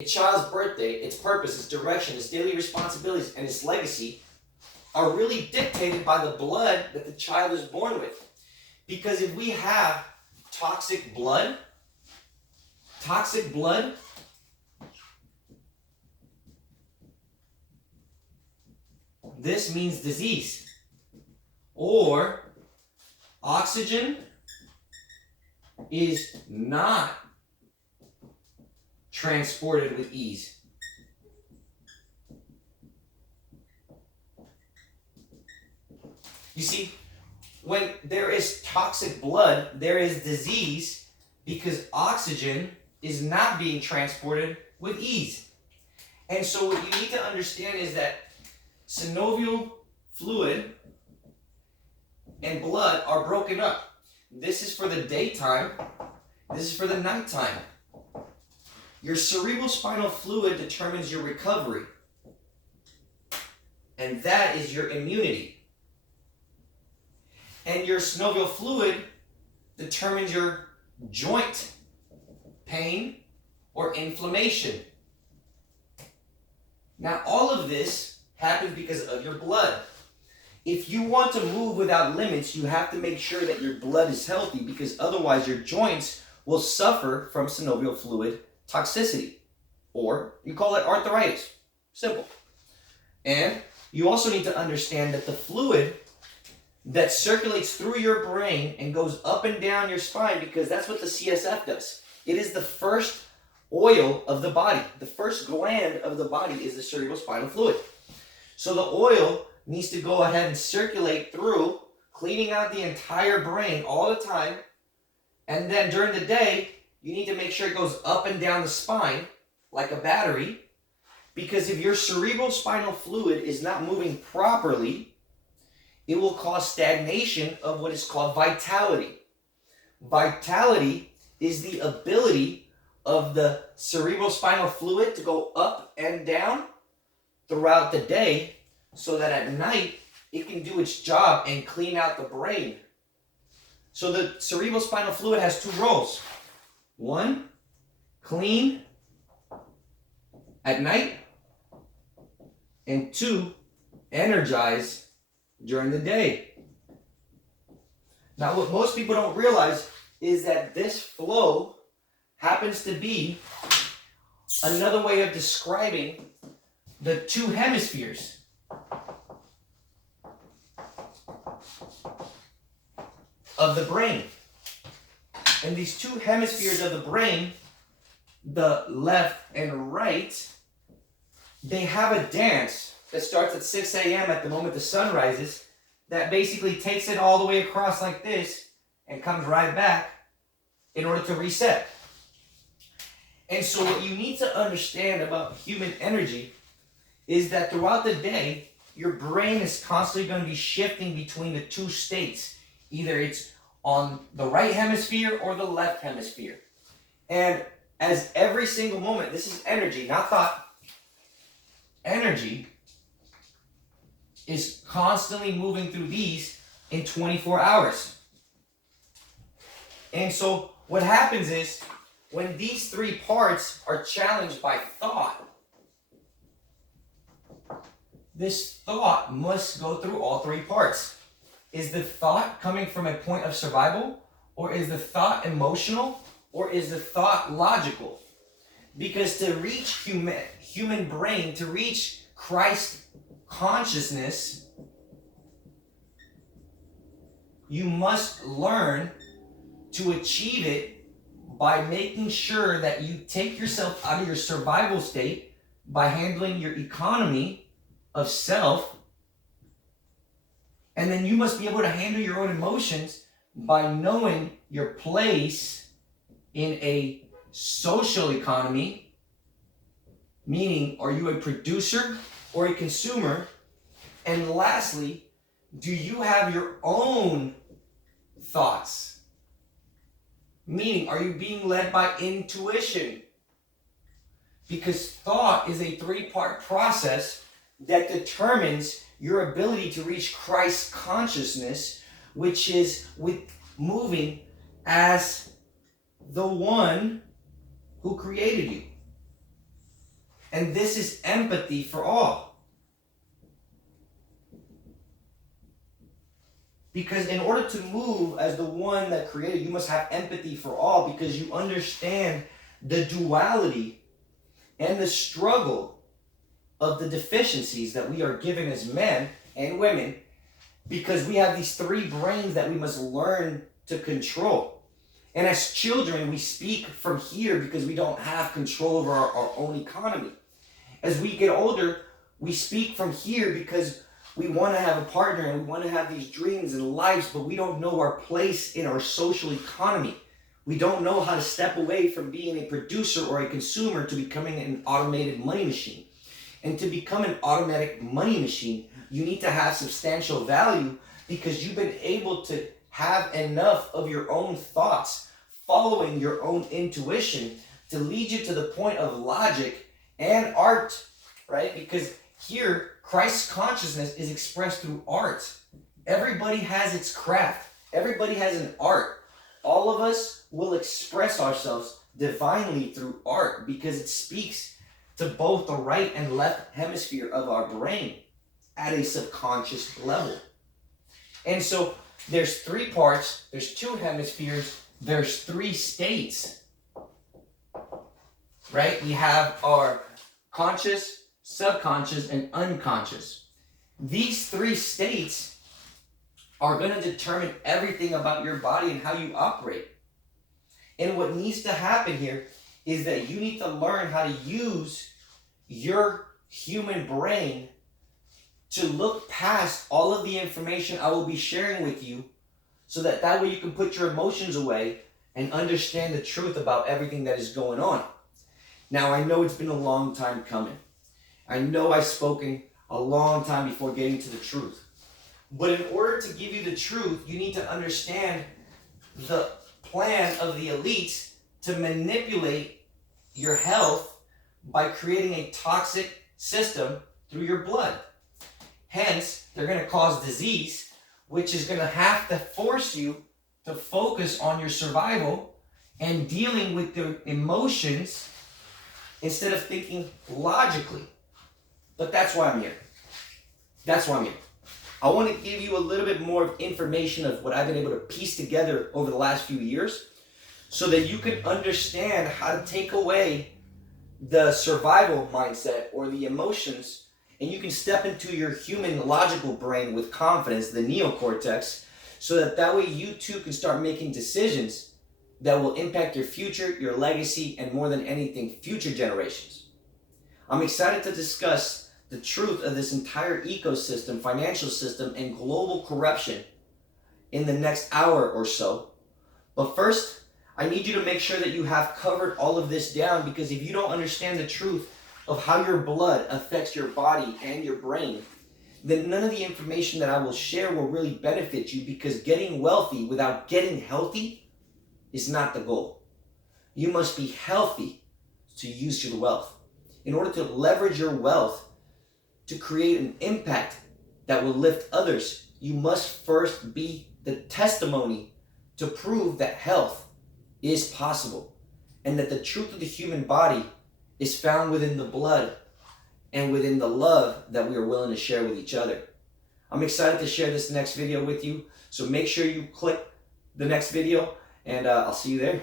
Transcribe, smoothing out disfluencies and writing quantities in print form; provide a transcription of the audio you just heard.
A child's birthday, its purpose, its direction, its daily responsibilities, and its legacy are really dictated by the blood that the child is born with. Because if we have toxic blood, this means disease. Or oxygen is not transported with ease. You see, when there is toxic blood, there is disease because oxygen is not being transported with ease. And so what you need to understand is that synovial fluid and blood are broken up. This is for the daytime, this is for the nighttime. Your cerebrospinal fluid determines your recovery, and that is your immunity. And your synovial fluid determines your joint pain or inflammation. Now, all of this happens because of your blood. If you want to move without limits, you have to make sure that your blood is healthy, because otherwise your joints will suffer from synovial fluid toxicity, or you call it arthritis. Simple. And you also need to understand that the fluid that circulates through your brain and goes up and down your spine, because that's what the CSF does. It is the first oil of the body. The first gland of the body is the cerebrospinal fluid. So the oil needs to go ahead and circulate through, cleaning out the entire brain all the time. And then during the day, you need to make sure it goes up and down the spine like a battery, because if your cerebrospinal fluid is not moving properly, it will cause stagnation of what is called vitality. Vitality is the ability of the cerebrospinal fluid to go up and down throughout the day, so that at night it can do its job and clean out the brain. So the cerebrospinal fluid has two roles. One, clean at night, and two, energize during the day. Now, what most people don't realize is that this flow happens to be another way of describing the two hemispheres of the brain. And these two hemispheres of the brain, the left and right, they have a dance that starts at 6 a.m. at the moment the sun rises, that basically takes it all the way across like this and comes right back in order to reset. And so what you need to understand about human energy is that throughout the day, your brain is constantly going to be shifting between the two states. Either it's on the right hemisphere or the left hemisphere. And as every single moment, this is energy, not thought. Energy is constantly moving through these in 24 hours. And so what happens is, when these three parts are challenged by thought, this thought must go through all three parts. Is the thought coming from a point of survival, or is the thought emotional, or is the thought logical? Because to reach human brain, to reach Christ consciousness, you must learn to achieve it by making sure that you take yourself out of your survival state by handling your economy of self. And then you must be able to handle your own emotions by knowing your place in a social economy. Meaning, are you a producer or a consumer? And lastly, do you have your own thoughts? Meaning, are you being led by intuition? Because thought is a three-part process that determines your ability to reach Christ consciousness, which is with moving as the one who created you. And this is empathy for all. Because in order to move as the one that created, you must have empathy for all, because you understand the duality and the struggle of the deficiencies that we are given as men and women, because we have these three brains that we must learn to control. And as children, we speak from here because we don't have control over our own economy. As we get older, we speak from here because we want to have a partner and we want to have these dreams and lives, but we don't know our place in our social economy. We don't know how to step away from being a producer or a consumer to becoming an automated money machine. And to become an automatic money machine, you need to have substantial value, because you've been able to have enough of your own thoughts, following your own intuition, to lead you to the point of logic and art, right? Because here, Christ's consciousness is expressed through art. Everybody has its craft. Everybody has an art. All of us will express ourselves divinely through art, because it speaks to both the right and left hemisphere of our brain at a subconscious level. And so there's three parts, there's two hemispheres, there's three states, right? We have our conscious, subconscious, and unconscious. These three states are going to determine everything about your body and how you operate. And what needs to happen here is that you need to learn how to use your human brain to look past all of the information I will be sharing with you, so that way you can put your emotions away and understand the truth about everything that is going on. Now, I know it's been a long time coming. I know I've spoken a long time before getting to the truth. But in order to give you the truth, you need to understand the plan of the elites to manipulate your health by creating a toxic system through your blood. Hence, they're going to cause disease, which is going to have to force you to focus on your survival and dealing with your emotions instead of thinking logically. But that's why I'm here. That's why I'm here. I want to give you a little bit more information of what I've been able to piece together over the last few years, so that you can understand how to take away the survival mindset or the emotions, and you can step into your human logical brain with confidence, the neocortex, so that way you too can start making decisions that will impact your future, your legacy, and more than anything, future generations. I'm excited to discuss the truth of this entire ecosystem, financial system, and global corruption in the next hour or so. But first, I need you to make sure that you have covered all of this down, because if you don't understand the truth of how your blood affects your body and your brain, then none of the information that I will share will really benefit you, because getting wealthy without getting healthy is not the goal. You must be healthy to use your wealth. In order to leverage your wealth to create an impact that will lift others, you must first be the testimony to prove that health is possible, and that the truth of the human body is found within the blood and within the love that we are willing to share with each other. I'm excited to share this next video with you, so make sure you click the next video, and I'll see you there.